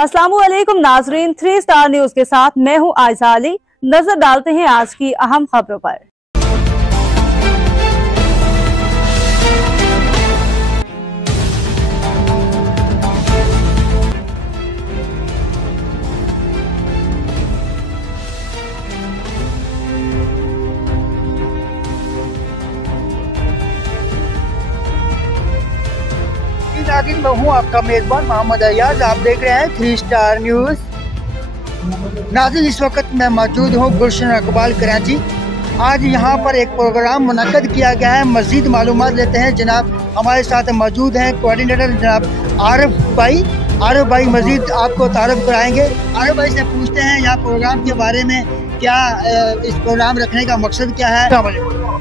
अस्सलामुअलैकुम नाजरीन, 3 star news के साथ मैं हूं आयशा अली। नजर डालते हैं आज की अहम खबरों पर। मैं हूँ आपका मेजबान मोहम्मद अयाज। आप देख रहे हैं 3 स्टार न्यूज। नाज़रीन, इस वक्त मैं मौजूद हूँ गुलशन इकबाल कराची। आज यहाँ पर एक प्रोग्राम मुनक्कद किया गया है। मज़ीद मालूमात लेते हैं। जनाब हमारे साथ मौजूद हैं कोऑर्डिनेटर जनाब आरिफ भाई मज़ीद आपको तारुफ कराएंगे। आरिफ भाई से पूछते हैं यहाँ प्रोग्राम के बारे में, क्या इस प्रोग्राम रखने का मकसद क्या है?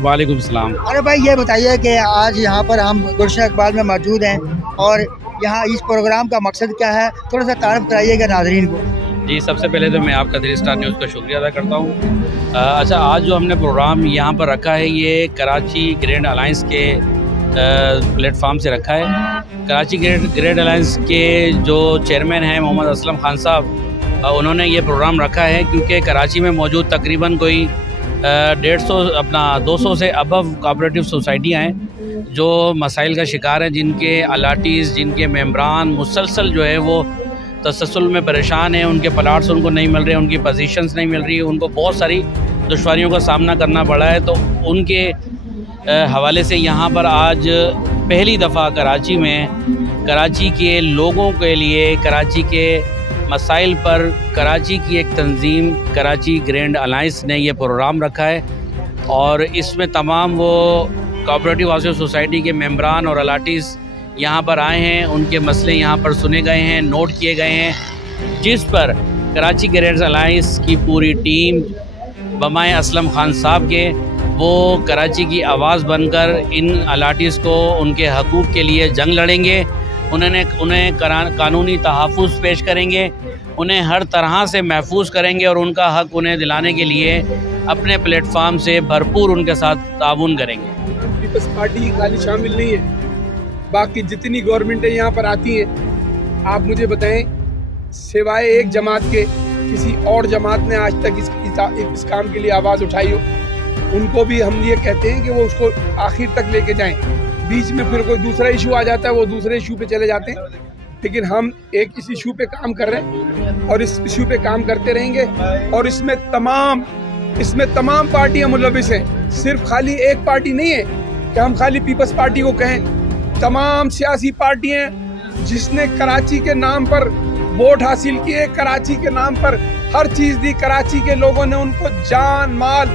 वालेकुम सलाम। अरे भाई ये बताइए कि आज यहाँ पर हम गुलशन इकबाल में मौजूद हैं और यहाँ इस प्रोग्राम का मकसद क्या है, थोड़ा सा तारुफ कराइएगा नाजरीन को। जी, सबसे पहले तो मैं आपका 3 स्टार न्यूज़ का शुक्रिया अदा करता हूँ। अच्छा, आज जो हमने प्रोग्राम यहाँ पर रखा है ये कराची ग्रैंड अलायंस के प्लेटफार्म से रखा है। कराची ग्रैंड अलायंस के जो चेयरमैन हैं मोहम्मद असलम खान साहब, उन्होंने ये प्रोग्राम रखा है क्योंकि कराची में मौजूद तकरीबन कोई 200 से अबव कोऑपरेटिव सोसाइटियाँ हैं जो मसाइल का शिकार हैं, जिनके अलाटीज़, जिनके मेंबरान मुसलसल जो है वो तसल्सल में परेशान हैं। उनके प्लाट्स उनको नहीं मिल रहे, उनकी पोजीशंस नहीं मिल रही, उनको बहुत सारी दुश्वारियों का सामना करना पड़ा है। तो उनके हवाले से यहाँ पर आज पहली दफ़ा कराची में कराची के लोगों के लिए कराची के मसाइल पर कराची की एक तंजीम कराची ग्रैंड अलायंस ने यह प्रोग्राम रखा है और इसमें तमाम वो कोऑपरेटिव हाउसिंग सोसाइटी के मेंबरान और अलाटीज़ यहाँ पर आए हैं। उनके मसले यहाँ पर सुने गए हैं, नोट किए गए हैं, जिस पर कराची ग्रैंड अलायंस की पूरी टीम बमाए असलम खान साहब के वो कराची की आवाज़ बनकर इन अलाटीज़ को उनके हकूक़ के लिए जंग लड़ेंगे। उन्हें कानूनी तहफ़्फ़ुज़ पेश करेंगे, उन्हें हर तरह से महफूज करेंगे और उनका हक़ उन्हें दिलाने के लिए अपने प्लेटफार्म से भरपूर उनके साथ ताउन करेंगे। पीपल्स पार्टी खाली शामिल नहीं है, बाकी जितनी गवर्नमेंटें यहाँ पर आती हैं, आप मुझे बताएं सिवाय एक जमात के किसी और जमात ने आज तक इस काम के लिए आवाज़ उठाई हो? उनको भी हम ये कहते हैं कि वो उसको आखिर तक लेके जाएं। बीच में फिर कोई दूसरा इशू आ जाता है, वो दूसरे इशू पे चले जाते हैं। लेकिन हम एक इस इशू पे काम कर रहे हैं और इस इशू पे काम करते रहेंगे और इसमें तमाम पार्टियां मुलविस हैं। सिर्फ खाली एक पार्टी नहीं है कि हम खाली पीपल्स पार्टी को कहें। तमाम सियासी पार्टियां जिसने कराची के नाम पर वोट हासिल किए, कराची के नाम पर हर चीज दी, कराची के लोगों ने उनको जान माल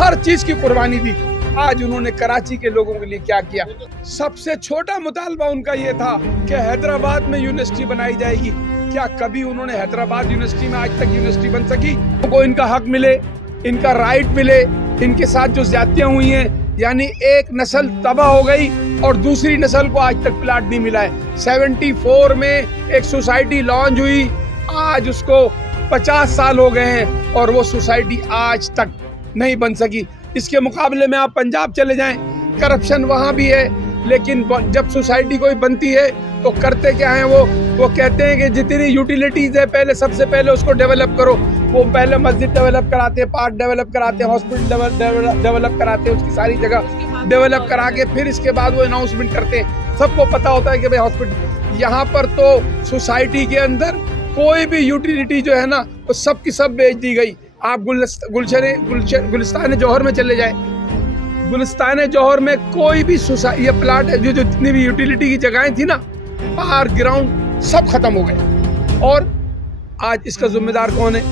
हर चीज की कुर्बानी दी। आज उन्होंने कराची के लोगों के लिए क्या किया? सबसे छोटा मुतालबा उनका ये था कि हैदराबाद में यूनिवर्सिटी बनाई जाएगी। क्या कभी उन्होंने हैदराबाद यूनिवर्सिटी में आज तक यूनिवर्सिटी बन सकी? को इनका हक मिले, इनका राइट मिले। इनके साथ जो ज्यादतियां हुई हैं, यानी एक नस्ल तबाह हो गई और दूसरी नस्ल को आज तक प्लाट नहीं मिला है। 74 में एक सोसाइटी लॉन्च हुई, आज उसको 50 साल हो गए हैं और वो सोसाइटी आज तक नहीं बन सकी। इसके मुकाबले में आप पंजाब चले जाएं, करप्शन वहाँ भी है, लेकिन जब सोसाइटी कोई बनती है तो करते क्या हैं वो कहते हैं कि जितनी यूटिलिटीज़ है पहले सबसे पहले उसको डेवलप करो। वो पहले मस्जिद डेवलप कराते हैं, पार्क डेवलप कराते हैं, हॉस्पिटल डेवलप कराते हैं, उसकी सारी जगह डेवलप करा के फिर इसके बाद वो अनाउंसमेंट करते हैं। सबको पता होता है कि भाई हॉस्पिटल। यहाँ पर तो सोसाइटी के अंदर कोई भी यूटिलिटी जो है ना वो सब की सब बेच दी गई। आप गुलिस्तान जौहर में चले जाएं, गुलिस्तान जौहर में कोई भी ये प्लाट है, जो जितनी भी यूटिलिटी की जगहें थी ना, पार्क, ग्राउंड, सब खत्म हो गए। और आज इसका जिम्मेदार कौन है?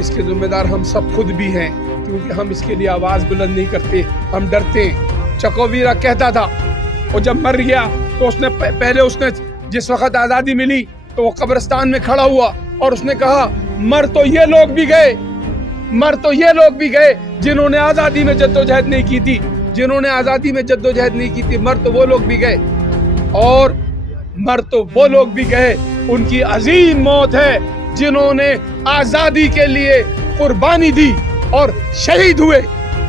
इसके जिम्मेदार हम सब खुद भी हैं, क्योंकि हम इसके लिए आवाज़ बुलंद नहीं करते, हम डरते हैं। चकोवीरा कहता था, और जब मर गया तो उसने जिस वक्त आज़ादी मिली तो वो कब्रिस्तान में खड़ा हुआ और उसने कहा, मर तो ये लोग भी गए जिन्होंने आज़ादी में जद्दोजहद नहीं की थी, मर तो वो लोग भी गए और मर तो वो लोग भी गए। उनकी अजीम मौत है जिन्होंने आज़ादी के लिए कुर्बानी दी और शहीद हुए।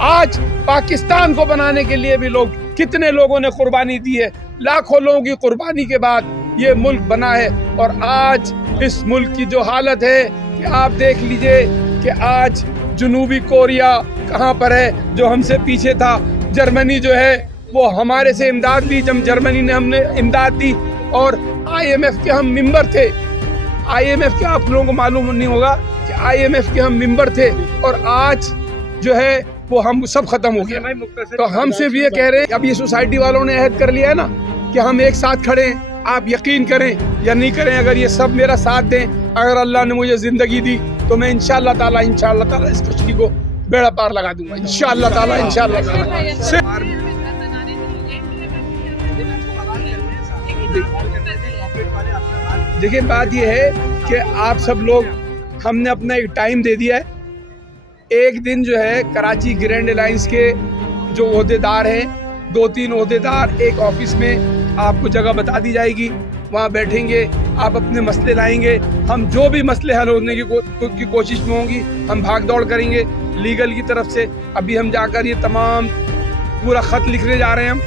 आज पाकिस्तान को बनाने के लिए भी कितने लोगों ने कुर्बानी दी है। लाखों लोगों की कुर्बानी के बाद ये मुल्क बना है। और आज इस मुल्क की जो हालत है कि आप देख लीजिए कि आज जनूबी कोरिया कहाँ पर है, जो हमसे पीछे था। जर्मनी जो है वो हमारे से इमदाद ली, जब जर्मनी ने हमने इमदाद दी। और IMF के हम मेंबर थे। IMF के आप लोगों को मालूम नहीं होगा कि IMF के हम मेंबर थे, और आज जो है वो हम सब खत्म हो गया। तो हम सिर्फ ये कह रहे हैं, अब ये सोसाइटी वालों ने अहद कर लिया है ना कि हम एक साथ खड़े हैं। आप यकीन करें या नहीं करें, अगर ये सब मेरा साथ दें, अगर अल्लाह ने मुझे जिंदगी दी तो मैं इंशाअल्लाह ताला इस कश्ती को बेड़ा पार लगा दूंगा। इंशाअल्लाह ताला। देखिए, बात ये है कि आप सब लोग, हमने अपना एक टाइम दे दिया है। एक दिन जो है कराची ग्रैंड अलायंस के जो ओहदेदार हैं, 2-3 ओहदेदार, एक ऑफिस में आपको जगह बता दी जाएगी, वहाँ बैठेंगे, आप अपने मसले लाएंगे। हम जो भी मसले हल होने की कोशिश में होंगी, हम भाग दौड़ करेंगे लीगल की तरफ से। अभी हम जाकर ये तमाम पूरा ख़त लिखने जा रहे हैं। हम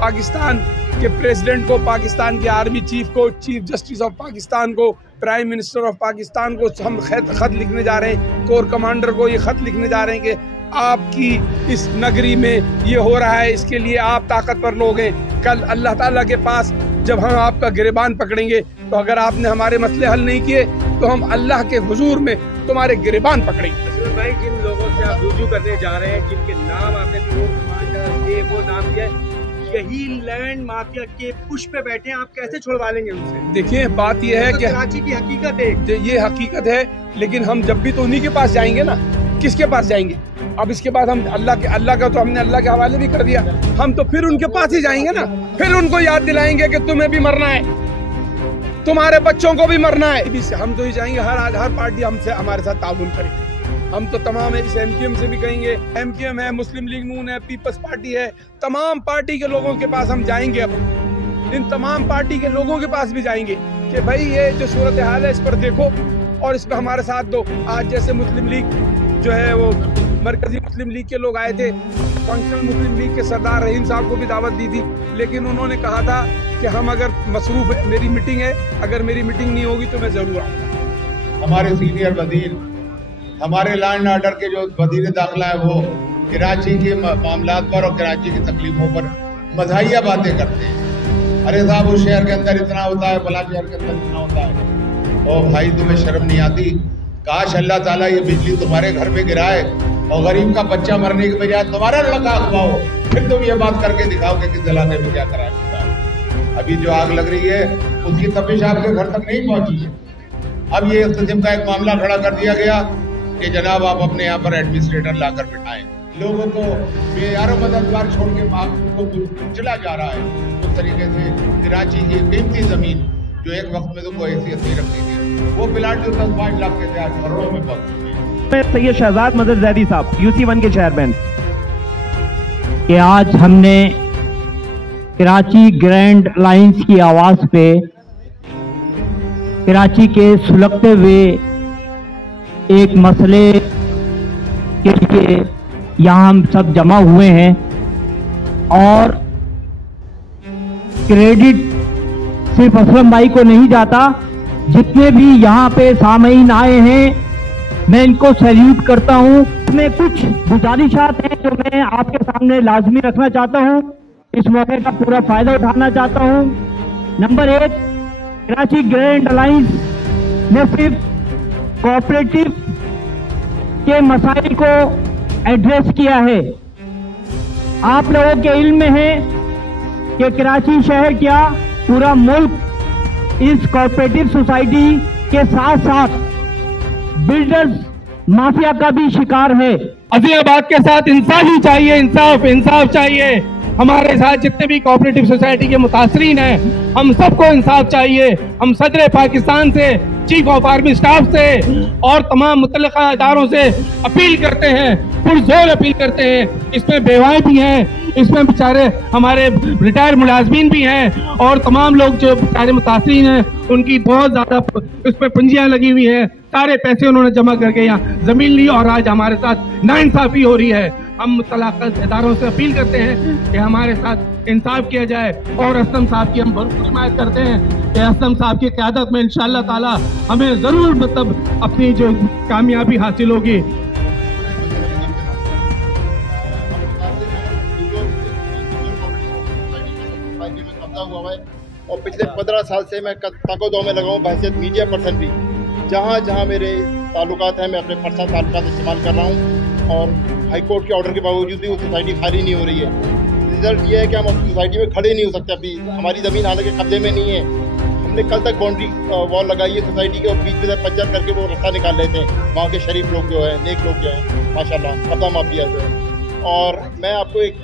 पाकिस्तान के प्रेसिडेंट को, पाकिस्तान के आर्मी चीफ को, चीफ जस्टिस ऑफ पाकिस्तान को, प्राइम मिनिस्टर ऑफ पाकिस्तान को हम खत लिखने जा रहे हैं। कोर कमांडर को ये खत लिखने जा रहे हैं कि आपकी इस नगरी में ये हो रहा है, इसके लिए आप ताकतवर लोग हैं। कल अल्लाह ताला के पास जब हम आपका गिरबान पकड़ेंगे, तो अगर आपने हमारे मसले हल नहीं किए तो हम अल्लाह के हुजूर में तुम्हारे गिरबान पकड़ेंगे। भाई, जिन लोगों से आप रुजू करने जा रहे हैं, जिनके नाम आपने कोर कमांडर ये वो नाम दिया, यही लैंड माफिया के पुश पे बैठे हैं, आप कैसे छुड़वा लेंगे उनसे? देखिए, बात यह है कि कराची की हकीकत है, ये हकीकत है, लेकिन हम जब भी तो उन्हीं के पास जाएंगे ना। किसके पास जाएंगे? अब इसके बाद हम अल्लाह का तो हमने अल्लाह के हवाले भी कर दिया, हम तो फिर उनके पास ही जाएंगे ना। फिर उनको याद दिलाएंगे कि तुम्हें भी मरना है, तुम्हारे बच्चों को भी मरना है। हम तो ही जाएंगे, हर पार्टी हमसे हमारे साथ ताउन करेगी। हम तो तमाम इस MQM से भी कहेंगे, MQM है, मुस्लिम लीग नून है, पीपल्स पार्टी है, तमाम पार्टी के लोगों के पास हम जाएंगे। अब इन तमाम पार्टी के लोगों के पास भी जाएंगे कि भाई ये जो सूरत हाल है इस पर देखो और इस पर हमारे साथ दो। आज जैसे मुस्लिम लीग जो है वो मरकजी मुस्लिम लीग के लोग आए थे, फंक्शनल मुस्लिम लीग के सरदार रहीम साहब को भी दावत दी थी, लेकिन उन्होंने कहा था कि हम अगर मसरूफ है, मेरी मीटिंग है, अगर मेरी मीटिंग नहीं होगी तो मैं ज़रूर आऊँगा। हमारे सीनियर वजीर, हमारे लॉ एंड ऑर्डर के जो वजीर दाखिला है, वो कराची के मामलात पर और कराची की तकलीफों पर मज़ाहिया बातें करते हैं। अरे साहब, उस शहर के अंदर इतना होता है, फला शहर के अंदर इतना होता है। और भाई, तुम्हें शर्म नहीं आती? काश अल्लाह ताला ये बिजली तुम्हारे घर में गिराए और गरीब का बच्चा मरने के बजाय तुम्हारा लड़का अगवाओ, फिर तुम ये बात करके दिखाओ कि किस इलाके में क्या कराया होता है। अभी जो आग लग रही है उसकी तपिश आपके घर तक नहीं पहुंची है। अब ये इस किस्म का एक मामला खड़ा कर दिया गया कि जनाब आप अपने यहाँ पर एडमिनिस्ट्रेटर लाकर बिठाएं। लोगों को बेयारो मददगार छोड़ के को चला जा रहा है। उस तरीके से कराची की कीमती जमीन जो एक वक्त में तो कोई हैसियत नहीं रखती थी, वो प्लाट जो 10-5 लाख के थे आज करोड़ों में पहुंच चुके हैं। सैयद शहजाद मदर जैदी साहब, UC1 के चेयरमैन, कि आज हमने कराची ग्रैंड अलायंस की आवाज पे कराची के सुलगते हुए एक मसले के लिए यहाँ हम सब जमा हुए हैं, और क्रेडिट सिर्फ असलम भाई को नहीं जाता, जितने भी यहाँ पे सामीन आए हैं मैं इनको सैल्यूट करता हूँ। इसमें कुछ गुजारिशात हैं जो मैं आपके सामने लाजमी रखना चाहता हूँ, इस मौके का पूरा फायदा उठाना चाहता हूँ। नंबर 1, कराची ग्रैंड अलायंस ने सिर्फ कोऑपरेटिव के मसाइल को एड्रेस किया है। आप लोगों के इल्म में है कि कराची शहर क्या पूरा मुल्क इस कोऑपरेटिव सोसाइटी के साथ साथ बिल्डर्स माफिया का भी शिकार है। अजीबाद के साथ इंसाफ ही चाहिए, इंसाफ चाहिए। हमारे साथ जितने भी कोऑपरेटिव सोसाइटी के मुतासरीन हैं, हम सबको इंसाफ चाहिए। हम सदर पाकिस्तान से, चीफ ऑफ आर्मी स्टाफ से और तमाम मुतल्लिका इदारों से अपील करते हैं, पुरजोर अपील करते हैं। इसमें बेवाएं भी हैं, इसमें बेचारे हमारे रिटायर्ड मुलाजमीन भी हैं, और तमाम लोग जो बेचारे मुतासरीन हैं उनकी बहुत ज़्यादा इसमें पंजियाँ लगी हुई हैं। सारे पैसे उन्होंने जमा करके यहाँ ज़मीन ली और आज हमारे साथ नाइंसाफ़ी हो रही है। हम मुतल्लिक़ इदारों से अपील करते हैं कि हमारे साथ इंसाफ किया जाए और असलम साहब की हम भरपूर हिमायत करते हैं कि असलम साहब की क़यादत में इंशाअल्लाह ताला हमें ज़रूर मतलब अपनी जो कामयाबी हासिल होगी। और पिछले 15 साल से मैं ताक़दों में लगा हूँ बहैसियत मीडिया पर्सन भी। जहाँ जहाँ मेरे ताल्लुकात हैं मैं अपने पर्सनल ताल्लुकात इस्तेमाल कर रहा हूँ और हाई कोर्ट के ऑर्डर के बावजूद भी वो सोसाइटी खाली नहीं हो रही है। रिजल्ट ये है कि हम उस सोसाइटी में खड़े नहीं हो सकते। अभी हमारी ज़मीन हालांकि कब्जे में नहीं है। हमने कल तक बाउंड्री वॉल लगाई है सोसाइटी के और बीच में से पंचर करके वो रास्ता निकाल लेते हैं। वहाँ के शरीफ लोग जो है, नेक लोग जो हैं, माशाल्लाह कब्जा माफिया जो है। और मैं आपको एक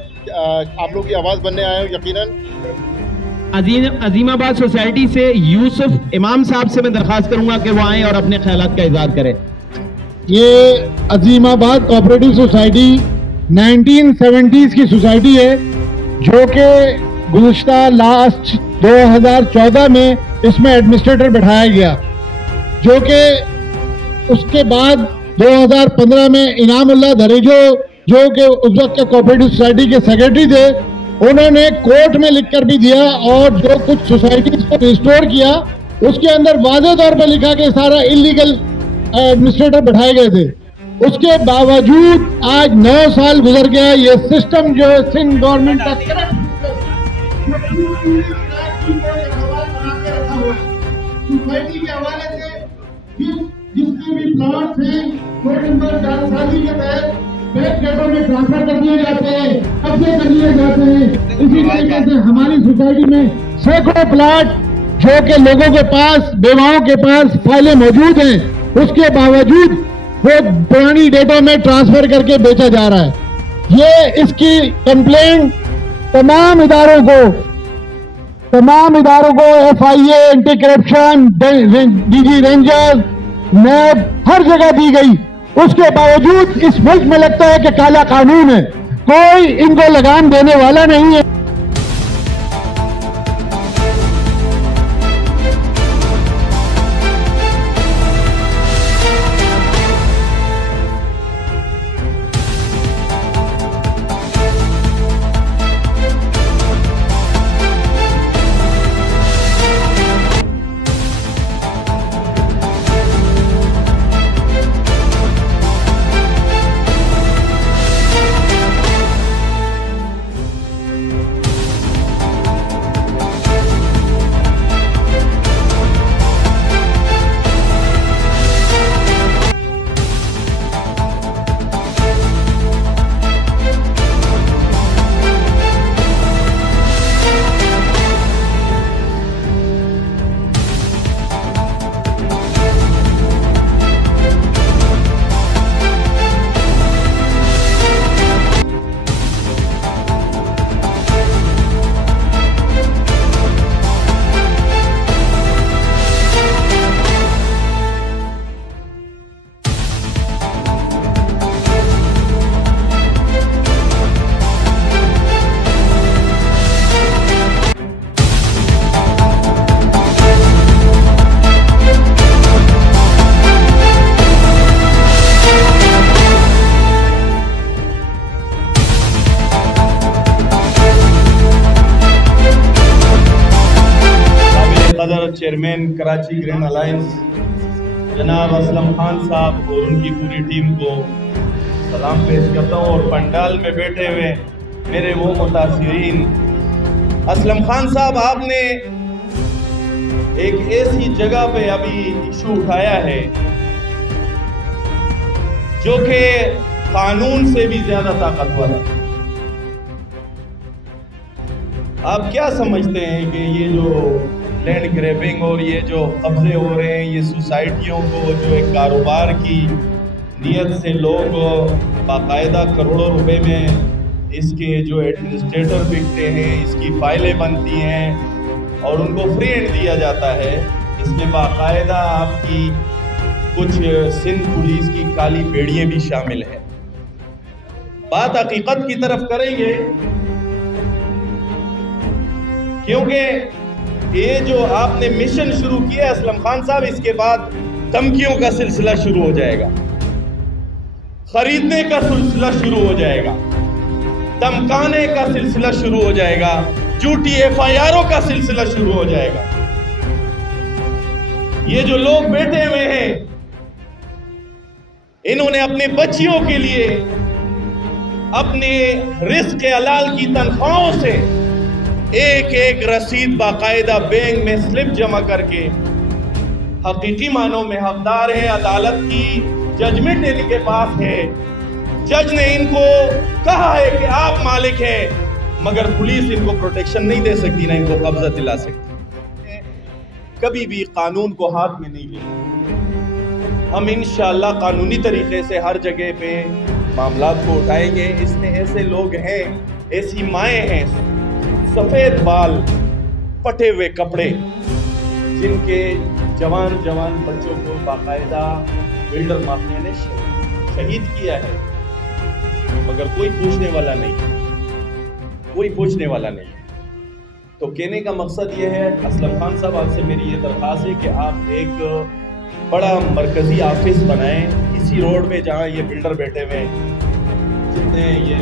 आप लोग की आवाज़ बनने आया हूँ। यकीनन अजीमाबाद सोसाइटी से यूसुफ इमाम साहब से मैं दरख्वास्त करूंगा कि वो आएं और अपने ख्यालात का इज़हार करें। ये अजीमाबाद कोऑपरेटिव सोसाइटी 1970s की सोसाइटी है जो कि गुज़िश्ता लास्ट 2014 में इसमें एडमिनिस्ट्रेटर बैठाया गया, जो कि उसके बाद 2015 में इनामुल्लाह धरेजो जो कि उस वक्त के कोऑपरेटिव सोसाइटी के सेक्रेटरी थे, उन्होंने कोर्ट में लिखकर भी दिया और जो कुछ सोसाइटीज को रिस्टोर किया उसके अंदर वाज़ेह तौर पर लिखा कि सारा इलीगल एडमिनिस्ट्रेटर बैठाए गए थे। उसके बावजूद आज 9 साल गुजर गया, ये सिस्टम जो है सिंध गवर्नमेंट का सोसाइटी के हवाले से जिसके भी प्लॉट्स हैं कोर्ट नंबर जालसाजी के तहत बैंक गेटों में ट्रांसफर कर दिए जाते हैं, कब्जे कर लिए जाते हैं। इसी तरीके से हमारी सोसाइटी में सैकड़ों प्लाट जो कि लोगों के पास, बेवाओं के पास फाइलें मौजूद हैं, उसके बावजूद वो पुरानी डेटों में ट्रांसफर करके बेचा जा रहा है। ये इसकी कंप्लेंट तमाम इदारों को FIA, anti corruption, DG rangers, NAB हर जगह दी गई। उसके बावजूद इस मुल्क में लगता है कि काला कानून है, कोई इनको लगाम देने वाला नहीं है। चेयरमैन कराची ग्रैंड अलायंस जनाब असलम खान साहब और उनकी पूरी टीम को सलाम पेश करता हूँ और पंडाल में बैठे हुए मेरे वो मुतासिरीन। असलम खान साहब, आपने एक ऐसी जगह पे अभी इशू उठाया है जो कि कानून से भी ज्यादा ताकतवर है। आप क्या समझते हैं कि ये जो लैंड ग्रैबिंग और ये जो कब्जे हो रहे हैं, ये सोसाइटियों को जो एक कारोबार की नीयत से लोग बाकायदा करोड़ों रुपए में इसके जो एडमिनिस्ट्रेटर बिकते हैं, इसकी फाइलें बनती हैं और उनको फ्री हैंड दिया जाता है, इसमें बाकायदा आपकी कुछ सिंध पुलिस की काली बेड़ियाँ भी शामिल हैं। बात हकीकत की तरफ करेंगे क्योंकि ये जो आपने मिशन शुरू किया है असलम खान साहब, इसके बाद धमकियों का सिलसिला शुरू हो जाएगा, खरीदने का सिलसिला शुरू हो जाएगा। धमकाने का सिलसिला शुरू हो जाएगा, झूठी FIRों का सिलसिला शुरू हो जाएगा। ये जो लोग बैठे हुए हैं, इन्होंने अपने बच्चियों के लिए अपने रिस्क हलाल की तनख्वाहों से एक एक रसीद बाकायदा बैंक में स्लिप जमा करके हकीकी मानों में हकदार है, अदालत की जजमेंट इनके पास है। जज ने इनको कहा है कि आप मालिक हैं, मगर पुलिस इनको प्रोटेक्शन नहीं दे सकती, ना इनको कब्जा दिला सकती। कभी भी कानून को हाथ में नहीं लेंगे। हम इंशाअल्लाह कानूनी तरीके से हर जगह पे मामला को उठाएंगे। इसमें ऐसे लोग हैं, ऐसी माएँ हैं, सफेद बाल, फटे हुए कपड़े, जिनके जवान जवान बच्चों को बाकायदा बिल्डर माफिया ने शहीद किया है, मगर कोई पूछने वाला नहीं है, कोई पूछने वाला नहीं है। तो कहने का मकसद ये है, असलम खान साहब आपसे मेरी ये दरख्वास्त है कि आप एक बड़ा मरकजी ऑफिस बनाएं इसी रोड में जहां ये बिल्डर बैठे हुए हैं, जितने ये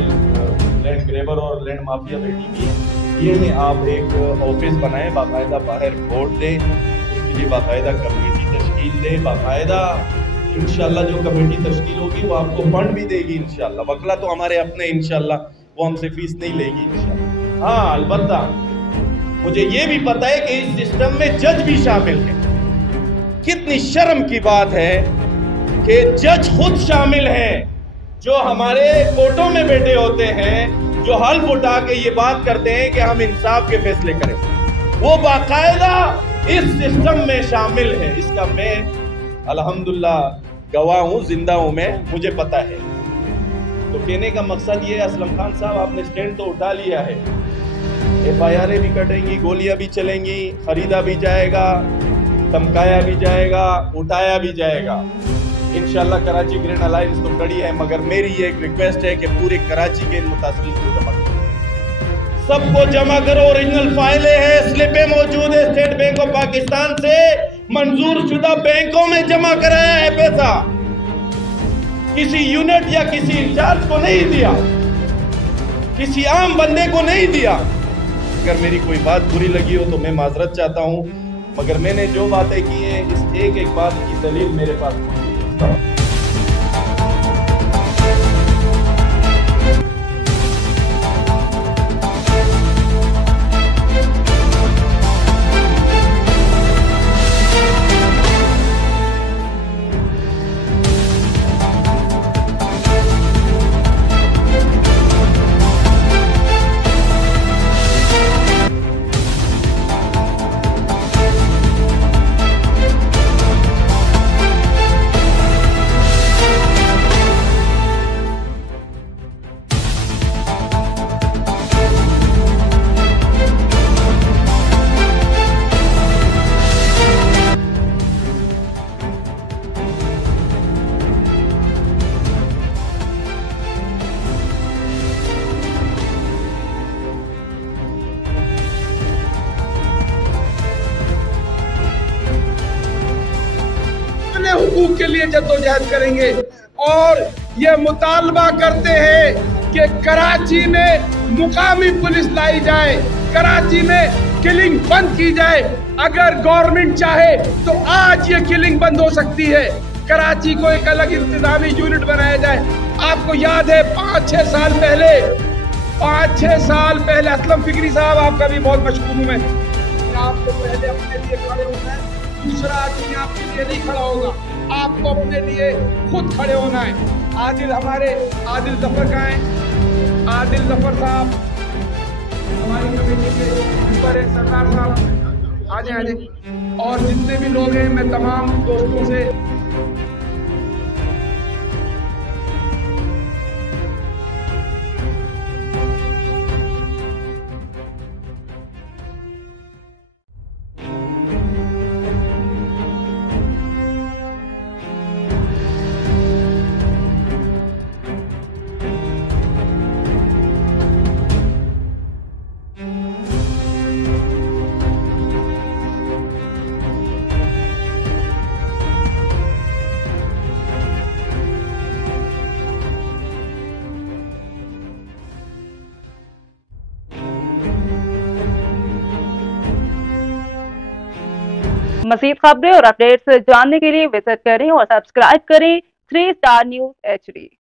लैंड ग्रेबर और लैंड माफिया बैठी हुई है, ये में आप एक ऑफिस बनाएं, बाकायदा बाहर बोर्ड दें, उसके लिए बाकायदा कमेटी तश्कील दें, बाकायदा इंशाल्लाह जो कमेटी तश्कील होगी वो आपको फंड भी देगी इंशाल्लाह। वकला तो हमारे अपने इंशाल्लाह, वो हमसे फीस नहीं लेगी इंशाल्लाह। हाँ, अलबत्ता मुझे ये भी पता है कि इस सिस्टम में जज भी शामिल है। कितनी शर्म की बात है कि जज खुद शामिल हैं, जो हमारे कोर्टों में बैठे होते हैं, जो हल्फ उठा के ये बात करते हैं कि हम इंसाफ के फैसले करें, वो बाकायदा इस सिस्टम में शामिल है। इसका मैं अल्हम्दुलिल्लाह गवाह हूँ, जिंदा हूँ मैं, मुझे पता है। तो कहने का मकसद ये, असलम खान साहब आपने स्टैंड तो उठा लिया है, FIR भी कटेंगी, गोलियां भी चलेंगी, खरीदा भी जाएगा, धमकाया भी जाएगा, उठाया भी जाएगा। इंशाल्लाह कराची ग्रीन अलायंस तो खड़ी है, मगर मेरी ये एक रिक्वेस्ट है कि पूरे कराची के इन मुतासिरीन को जमा करो, सबको जमा करो। ओरिजिनल फाइलें हैं, स्लिपें मौजूद है, स्टेट बैंक ऑफ पाकिस्तान से मंजूर शुदा बैंकों में जमा कराया है पैसा, किसी यूनिट या किसी इंचार्ज को नहीं दिया, किसी आम बंदे को नहीं दिया। अगर मेरी कोई बात बुरी लगी हो तो मैं माजरत चाहता हूँ, मगर मैंने जो बातें की हैं, इस एक एक बात की दलील मेरे पास मौजूद है। हुकूक के लिए जद्दोजहद करेंगे और ये मुतालबा करते हैं कि कराची में मुकामी पुलिस लाई जाए, कराची में किलिंग बंद की जाए। अगर गवर्नमेंट चाहे तो आज ये किलिंग बंद हो सकती है, कराची को एक अलग इंतजामी यूनिट बनाया जाए। आपको याद है 5-6 साल पहले असलम फिक्री साहब, आपका भी बहुत मशहूर हूं मैं, आपको पहले अपने लिए खड़े होना है, दूसरा आदमी आपके लिए नहीं खड़ा होगा, आपको अपने लिए खुद खड़े होना है। आदिल जफर कहाँ है? आदिल जफर साहब हमारी कमेटी के मेंबर है, सरदार साहब आ जाए, और जितने भी लोग हैं, मैं तमाम दोस्तों से मज़ीद खबरें और अपडेट्स जानने के लिए विजिट करें और सब्सक्राइब करें 3 स्टार न्यूज़ HD।